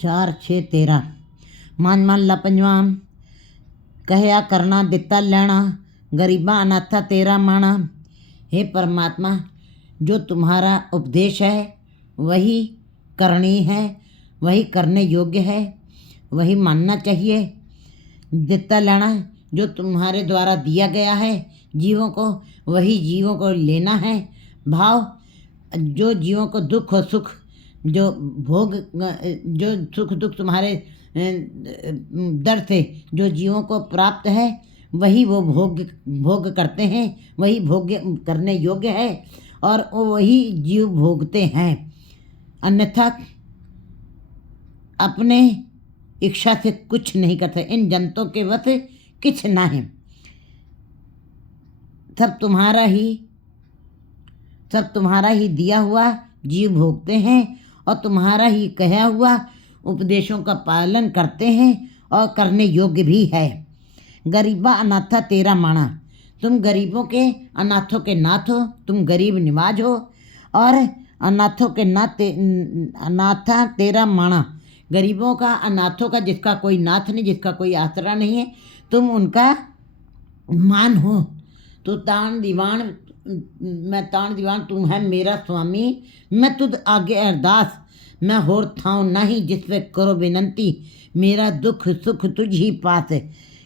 4-6-13 मान ला पंजवां कहया करना दिता लेना गरीबा अनाथा तेरा माना। हे परमात्मा, जो तुम्हारा उपदेश है वही करनी है, वही करने योग्य है, वही मानना चाहिए। दिता लेना जो तुम्हारे द्वारा दिया गया है जीवों को, वही जीवों को लेना है। भाव जो जीवों को दुख और सुख, जो भोग, जो सुख दुख तुम्हारे दर से जो जीवों को प्राप्त है वही वो भोग करते हैं, वही भोग्य करने योग्य है और वही जीव भोगते हैं। अन्यथा अपने इच्छा से कुछ नहीं करते। इन जंतुओं के वश किछ ना है, सब तुम्हारा ही दिया हुआ जीव भोगते हैं और तुम्हारा ही कहा हुआ उपदेशों का पालन करते हैं और करने योग्य भी है। गरीबा अनाथा तेरा माना, तुम गरीबों के अनाथों के नाथ हो, तुम गरीब निवाज हो और अनाथों के अनाथा तेरा माना, गरीबों का अनाथों का जिसका कोई नाथ नहीं, जिसका कोई आसरा नहीं है, तुम उनका मान हो। तो तान दीवान, मैं तान दीवान, तुम है मेरा स्वामी, मैं तुझ आगे अरदास, मैं होर थाऊं नहीं जिस पे करो विनंती, मेरा दुख सुख तुझ ही पास है।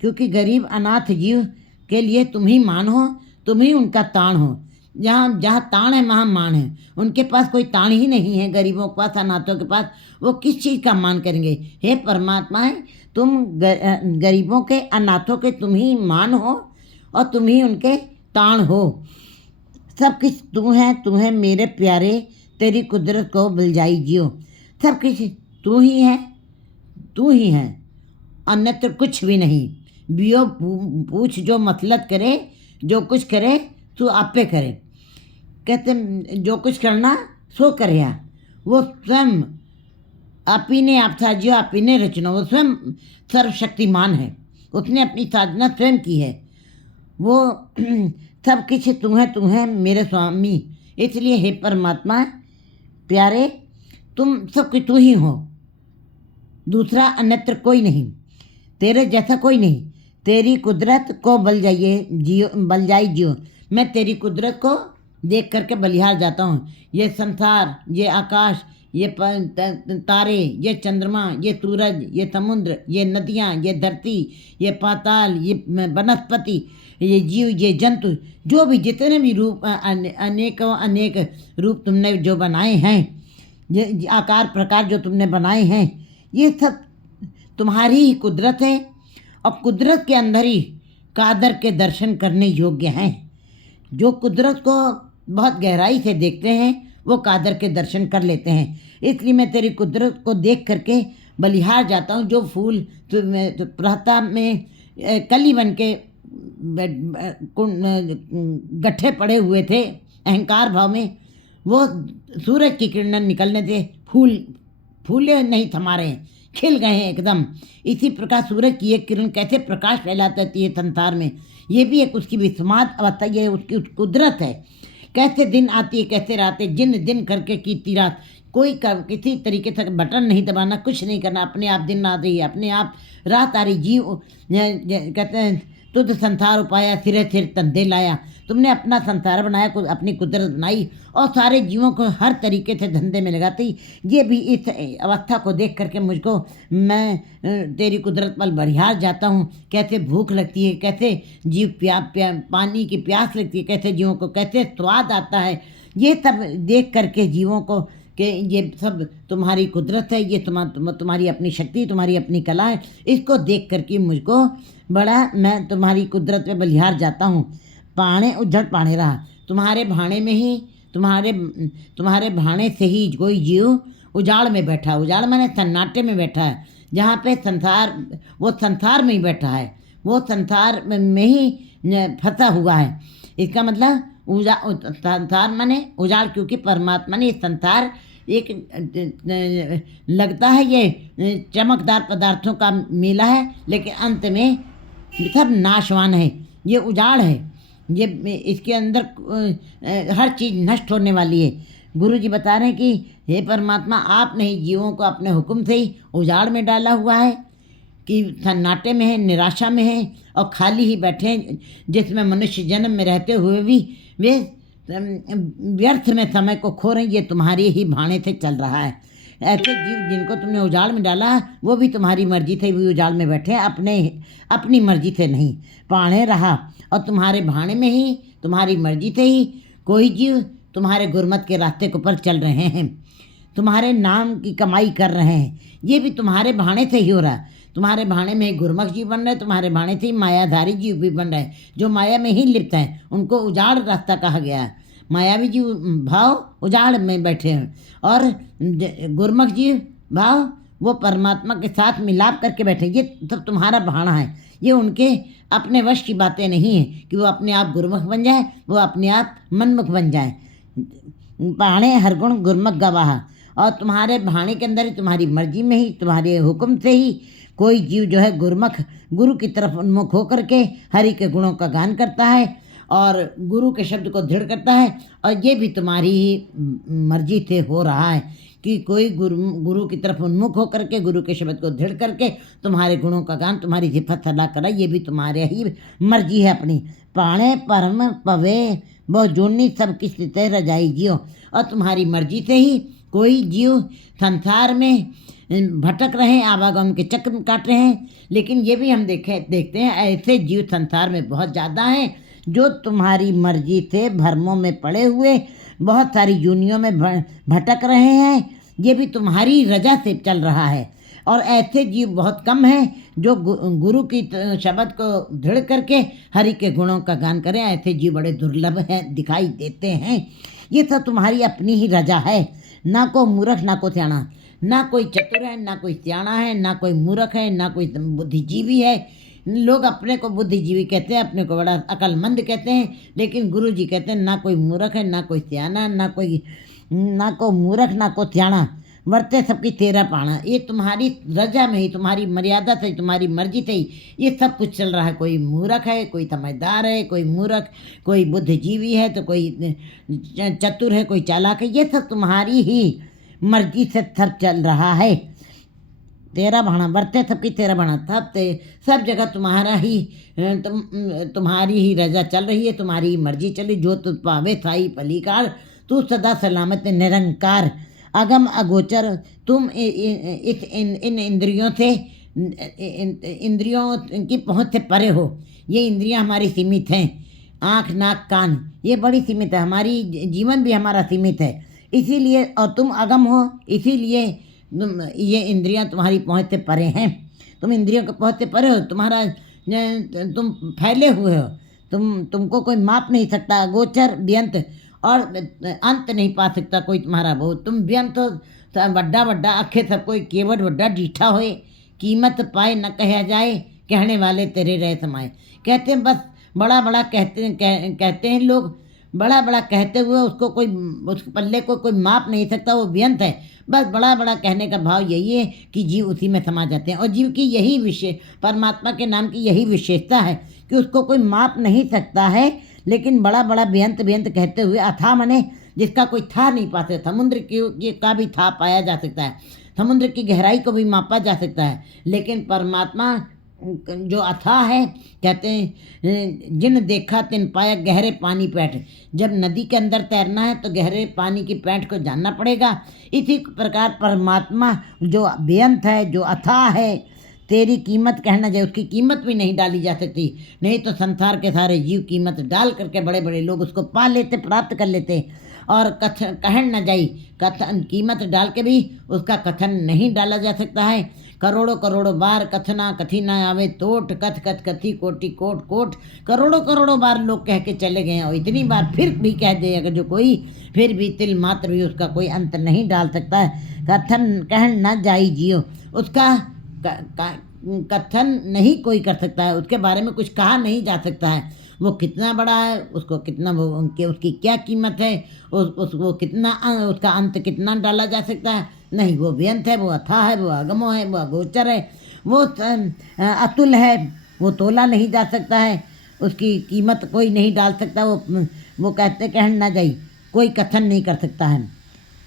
क्योंकि गरीब अनाथ जीव के लिए तुम ही मान हो, तुम ही उनका ताण हो। जहाँ जहाँ ताण है वहाँ मान है। उनके पास कोई ताण ही नहीं है, गरीबों के पास, अनाथों के पास वो किस चीज़ का मान करेंगे। हे परमात्मा है, तुम गरीबों के अनाथों के तुम ही मान हो और तुम ही उनके ताण हो। सब कुछ तू है, तू है मेरे प्यारे, तेरी कुदरत को बलजाई जियो। सब कुछ तू ही है, तू ही है, अन्यत्र कुछ भी नहीं। बियो पूछ जो मतलब करे, जो कुछ करे तू आपे करे। कहते जो कुछ करना सो करे, वो स्वयं आप ही ने आप साजियो, आप ही ने रचना। वो स्वयं सर्वशक्तिमान है, उसने अपनी साधना स्वयं की है। वो सब कुछ तू है मेरे स्वामी। इसलिए हे परमात्मा प्यारे, तुम सब कुछ तू ही हो, दूसरा अन्यत्र कोई नहीं, तेरे जैसा कोई नहीं। तेरी कुदरत को बल जाई जियो। मैं तेरी कुदरत को देख करके बलिहार जाता हूँ। ये संसार, ये आकाश, ये तारे, ये चंद्रमा, ये सूरज, ये समुद्र, ये नदियाँ, ये धरती, ये पाताल, ये वनस्पति, ये जीव, ये जंतु, जो भी जितने भी रूप, अनेक रूप तुमने जो बनाए हैं, ये आकार प्रकार जो तुमने बनाए हैं, ये सब तुम्हारी ही कुदरत है। और कुदरत के अंदर ही कादर के दर्शन करने योग्य हैं। जो कुदरत को बहुत गहराई से देखते हैं वो कादर के दर्शन कर लेते हैं। इसलिए मैं तेरी कुदरत को देख करके बलिहार जाता हूँ। जो फूल प्रातः में कली बन के गट्ठे पड़े हुए थे अहंकार भाव में, वो सूरज की किरणें निकलने से फूले नहीं थमा रहे हैं, खिल गए हैं एकदम। इसी प्रकार सूरज की एक किरण कैसे प्रकाश फैलाती है संसार में, ये भी एक उसकी विस्मात अवस्था, ये उसकी कुदरत है। कैसे दिन आती है, कैसे रातें, जिन दिन करके कीती रात। कोई किसी तरीके से बटन नहीं दबाना, कुछ नहीं करना, अपने आप दिन आ रही है, अपने आप रात आ रही। जीव कहते हैं तुझ संसार उपाया, सिरे सिर तंदे लाया। तुमने अपना संसार बनाया, अपनी कुदरत बनाई और सारे जीवों को हर तरीके से धंधे में लगाती। ये भी इस अवस्था को देख करके मुझको, मैं तेरी कुदरत पर बलिहार जाता हूँ। कैसे भूख लगती है, कैसे जीव पानी की प्यास लगती है, कैसे जीवों को कैसे स्वाद आता है, ये सब देख करके जीवों को कि ये सब तुम्हारी कुदरत है, ये तुम्हारी अपनी शक्ति, तुम्हारी अपनी कला है। इसको देख करके मुझको बड़ा, मैं तुम्हारी कुदरत पे बलिहार जाता हूँ। पाणे उज्जड़ पाणे रहा, तुम्हारे भाणे में ही, तुम्हारे भाणे से ही कोई जीव उजाड़ में बैठा। उजाड़ माने सन्नाटे में बैठा है, जहाँ पे संसार, वो संसार में ही बैठा है, वो संसार में ही फंसा हुआ है। इसका मतलब संसार माने उजाड़, क्योंकि परमात्मा ने संसार एक लगता है ये चमकदार पदार्थों का मेला है, लेकिन अंत में सब नाशवान है। ये उजाड़ है, ये इसके अंदर हर चीज़ नष्ट होने वाली है। गुरु जी बता रहे हैं कि हे परमात्मा, आपने ही जीवों को अपने हुक्म से ही उजाड़ में डाला हुआ है कि सन्नाटे में है, निराशा में है और खाली ही बैठे हैं, जिसमें मनुष्य जन्म में रहते हुए भी वे व्यर्थ में समय को खो रहे हैं। ये तुम्हारी ही भाने से चल रहा है। ऐसे जीव जिनको तुमने उजाड़ में डाला वो भी तुम्हारी मर्जी से भी उजाड़ में बैठे, अपनी मर्जी से नहीं। पाणे रहा और तुम्हारे भाने में ही, तुम्हारी मर्जी से ही कोई जीव तुम्हारे गुरमत के रास्ते के ऊपर चल रहे हैं, तुम्हारे नाम की कमाई कर रहे हैं। ये भी तुम्हारे भाने से ही हो रहा है। तुम्हारे भाने में गुरमुख जीव बन रहे, तुम्हारे भाने से ही मायाधारी जीव भी बन रहे, जो माया में ही लिप्त हैं। उनको उजाड़ रास्ता कहा गया है। मायावी जीव भाव उजाड़ में बैठे हैं और गुरमुख जीव भाव वो परमात्मा के साथ मिलाप करके बैठे। ये सब तुम्हारा भाना है। ये उनके अपने वश की बातें नहीं है कि वो अपने आप गुरमुख बन जाए, वो अपने आप मनमुख बन जाए। भाणे हर गुण गुरमुख गवाह। और तुम्हारे भाणे के अंदर ही, तुम्हारी मर्जी में ही, तुम्हारे हुक्म से ही कोई जीव जो है गुरमुख, गुरु की तरफ उन्मुख होकर के हरि के गुणों का गान करता है और गुरु के शब्द को दृढ़ करता है। और ये भी तुम्हारी ही मर्जी से हो रहा है कि कोई गुरु की तरफ उन्मुख होकर के गुरु के शब्द को दृढ़ करके तुम्हारे गुणों का गान, तुम्हारी सिफत सलाह करा। ये भी तुम्हारे ही मर्जी है अपनी। पाणे परम पवे बहु जोड़नी सब किस तय रजाई जियो। और तुम्हारी मर्जी से ही कोई जीव संसार में भटक रहे हैं, आवागम के चक्र काट रहे हैं। लेकिन ये भी हम देखते हैं ऐसे जीव संसार में बहुत ज़्यादा हैं जो तुम्हारी मर्जी से भरमों में पड़े हुए बहुत सारी यूनियों में भटक रहे हैं। ये भी तुम्हारी रजा से चल रहा है। और ऐसे जीव बहुत कम हैं जो गुरु की शब्द को दृढ़ करके हरि के गुणों का गान करें। ऐसे जीव बड़े दुर्लभ हैं, दिखाई देते हैं। ये सब तुम्हारी अपनी ही रजा है। ना को मूर्ख ना को सियाणा, ना कोई चतुर है, ना कोई सियाणा है, ना कोई मूर्ख है, ना कोई बुद्धिजीवी है। लोग अपने को बुद्धिजीवी कहते हैं, अपने को बड़ा अक्लमंद कहते हैं, लेकिन गुरु जी कहते हैं ना कोई मूर्ख है, ना कोई सियाना, ना को मूर्ख ना को सियाणा, वर्ते सबकी तेरा पाना। ये तुम्हारी रजा में ही, तुम्हारी मर्यादा से, तुम्हारी मर्जी से ही ये सब कुछ चल रहा है। कोई मूर्ख है, कोई समझदार है, कोई मूर्ख, कोई बुद्धिजीवी है, तो कोई चतुर है, कोई चालाक है। ये सब तुम्हारी ही मर्जी से सब चल रहा है। तेरा भाना बरते सबकी तेरा भाना, सब जगह तुम्हारा ही तुम्हारी ही रजा चल रही है, तुम्हारी ही मर्जी चली। जो तुझ पावे थाई पलीकार, तू सदा सलामत निरंकार। अगम अगोचर तुम इन इंद्रियों से, इंद्रियों की पहुँच से परे हो। ये इंद्रियां हमारी सीमित हैं। आँख नाक कान ये बड़ी सीमित है। हमारी जीवन भी हमारा सीमित है, इसीलिए। और तुम अगम हो, इसीलिए ये इंद्रियां तुम्हारी पहुँच से परे हैं। तुम इंद्रियों के पहुँच से परे हो, तुम फैले हुए हो। तुमको कोई माप नहीं सकता। अगोचर व्यंत, और अंत नहीं पा सकता कोई तुम्हारा। बहुत तुम व्यंत हो, वड्डा वड्डा आखे सब कोई केवट वड्डा डीठा होए, कीमत पाए न कहा जाए, कहने वाले तेरे रह समाए। कहते हैं बस बड़ा बड़ा कहते हैं लोग, बड़ा बड़ा कहते हुए उसको कोई, उस पल्ले को कोई माप नहीं सकता। वो व्यंत है। बस बड़ा बड़ा कहने का भाव यही है कि जीव उसी में समा जाते हैं। और जीव की यही विशेष, परमात्मा के नाम की यही विशेषता है कि उसको कोई माप नहीं सकता है, लेकिन बड़ा बड़ा व्यंत कहते हुए अथाह मने जिसका कोई था नहीं पा सकता। समुद्र का भी था पाया जा सकता है, समुद्र की गहराई को भी मापा जा सकता है, लेकिन परमात्मा जो अथाह है, कहते हैं जिन देखा तिन पाया गहरे पानी पैठ। जब नदी के अंदर तैरना है तो गहरे पानी की पैठ को जानना पड़ेगा। इसी प्रकार परमात्मा जो बेअंत है, जो अथाह है, तेरी कीमत कहना जाए, उसकी कीमत भी नहीं डाली जा सकती। नहीं तो संसार के सारे जीव कीमत डाल करके बड़े बड़े लोग उसको पा लेते, प्राप्त कर लेते। और कहन न जाई, कथन कीमत डाल के भी उसका कथन नहीं डाला जा सकता है। करोड़ों करोड़ों बार कथना कथी ना आवे तोट, कथ कथ कथी कोटि कोट कोट। करोड़ों करोड़ों बार लोग कह के चले गए हैं, और इतनी बार फिर भी कह दे अगर जो कोई, फिर भी तिल मात्र भी उसका कोई अंत नहीं डाल सकता है। कथन कहन न जाई जियो, उसका कथन नहीं कोई कर सकता है। उसके बारे में कुछ कहा नहीं जा सकता है। वो कितना बड़ा है, उसको कितना उसकी क्या कीमत है, वो कितना, उसका अंत कितना डाला जा सकता है। नहीं, वो व्यंत है, वो अथाह है, वो अगमो है, वो अगोचर है, वो अतुल है, वो तोला नहीं जा सकता है। उसकी कीमत कोई नहीं डाल सकता। वो कहते कहन ना जाई, कोई कथन नहीं कर सकता है।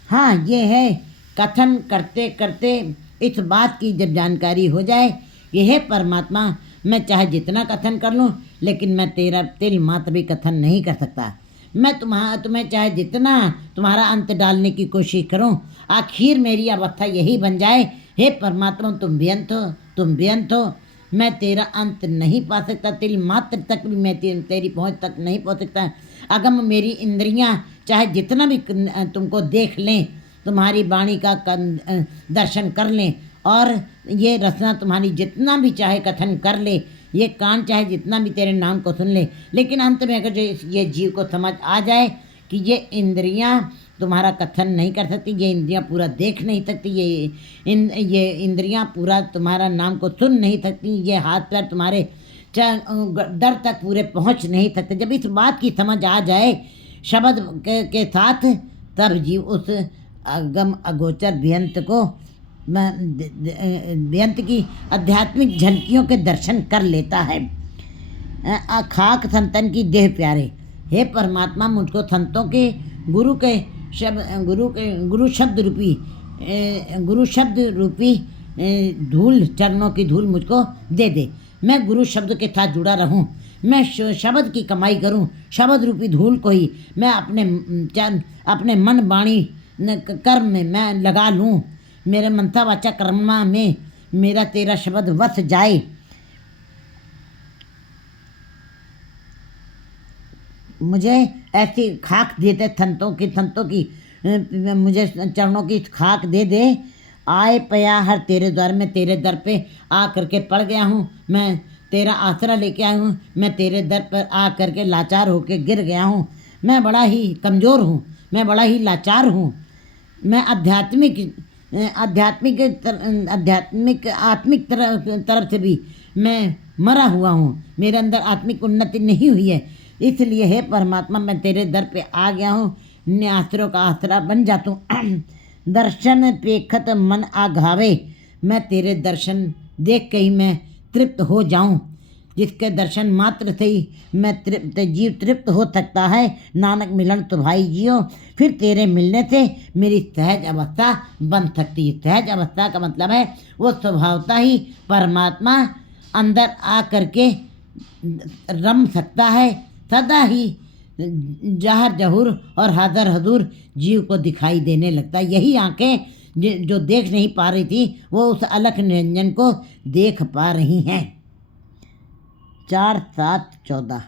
हाँ ये है, कथन करते करते इस बात की जब जानकारी हो जाए कि हे परमात्मा, मैं चाहे जितना कथन कर लूँ लेकिन मैं तेरा तिल मात्र भी कथन नहीं कर सकता। मैं तुम्हें चाहे जितना तुम्हारा अंत डालने की कोशिश करूं, आखिर मेरी अवस्था यही बन जाए, हे परमात्मा तुम बेअंत हो, तुम बेअंत हो। मैं तेरा अंत नहीं पा सकता, तिल मात्र तक भी मैं तेरी पहुंच तक नहीं पहुंच सकता। अगम मेरी इंद्रियां चाहे जितना भी तुमको देख लें, तुम्हारी वाणी का दर्शन कर लें, और ये रचना तुम्हारी जितना भी चाहे कथन कर ले, ये कान चाहे जितना भी तेरे नाम को सुन ले, लेकिन अंत में अगर ये जीव को समझ आ जाए कि ये इंद्रियां तुम्हारा कथन नहीं कर सकती, ये इंद्रियां पूरा देख नहीं सकती, ये इंद्रियां पूरा तुम्हारा नाम को सुन नहीं सकती, ये हाथ पैर तुम्हारे डर तक पूरे पहुंच नहीं सकते। जब इस बात की समझ आ जाए शब्द के साथ, तब जीव उस अगम अगोचर बेअंत को बेअंत की आध्यात्मिक झलकियों के दर्शन कर लेता है। खाक संतन की देह प्यारे, हे परमात्मा मुझको संतों के गुरु शब्द रूपी धूल, चरणों की धूल मुझको दे दे। मैं गुरु शब्द के साथ जुड़ा रहूं, मैं शब्द की कमाई करूं, शब्द रूपी धूल को ही मैं अपने मन वाणी कर्म में मैं लगा लूं। मेरे मनता वाचा कर्मा में मेरा तेरा शब्द वस जाए। मुझे ऐसी खाक दे दे संतों की मुझे चरणों की खाक दे दे। आए पया हर तेरे द्वार में, तेरे दर पे आ करके पड़ गया हूँ, मैं तेरा आसरा लेके आया हूँ, मैं तेरे दर पर आ करके लाचार होके गिर गया हूँ। मैं बड़ा ही कमज़ोर हूँ, मैं बड़ा ही लाचार हूँ। मैं आत्मिक तरफ से भी मैं मरा हुआ हूँ, मेरे अंदर आत्मिक उन्नति नहीं हुई है। इसलिए हे परमात्मा मैं तेरे दर पे आ गया हूँ, ने आश्रयों का आसरा बन जाता हूँ। दर्शन पेखत मन आघावे, मैं तेरे दर्शन देख के ही मैं तृप्त हो जाऊं। जिसके दर्शन मात्र से ही मैं जीव तृप्त हो सकता है। नानक मिलन तो भाई जियो, फिर तेरे मिलने से मेरी सहज अवस्था बन सकती है। सहज अवस्था का मतलब है वो स्वभावता ही परमात्मा अंदर आ करके रम सकता है, सदा ही जहर जहूर और हादर हजूर जीव को दिखाई देने लगता है। यही आंखें जो देख नहीं पा रही थी वो उस अलख निरंजन को देख पा रही हैं। 4-7-14